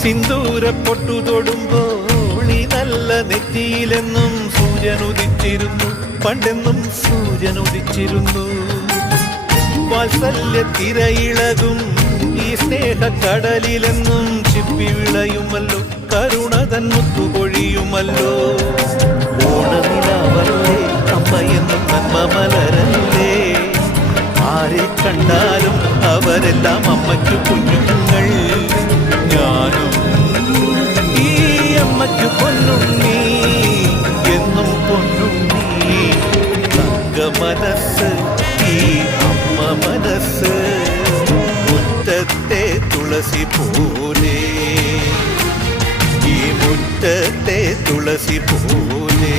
സിന്ദൂര പൊട്ടു തൊടുമ്പോൾ ഈ നല്ല നെറ്റിയിലെന്നും സൂര്യൻ ഉദിച്ചിരുന്നു, പണ്ടെന്നും സൂര്യൻ ഉദിച്ചിരുന്നു. വാത്സല്യ തിരയിളകും ഈ സ്നേഹക്കടലിലെന്നും ചിപ്പി വിളയുമല്ലോ, കരുണതൻ മുത്തുപൊഴിയുമല്ലോ. ഓണനിലാവല്ലേ അമ്മയെന്നും നന്മ മലരല്ലേ, ആരെ കണ്ടാലും അവരെല്ലാം അമ്മയ്ക്കു കുഞ്ഞുങ്ങൾ. ഞാനും ഈ അമ്മയ്ക്കു പൊന്നുണ്ണി, എന്നും പൊന്നുണ്ണി. തങ്ക മനസ്സ് ഈ അമ്മ മനസ്സ്, മുറ്റത്തെ തുളസി പോലെ, ഈ മുറ്റത്തെ തുളസി പോലെ.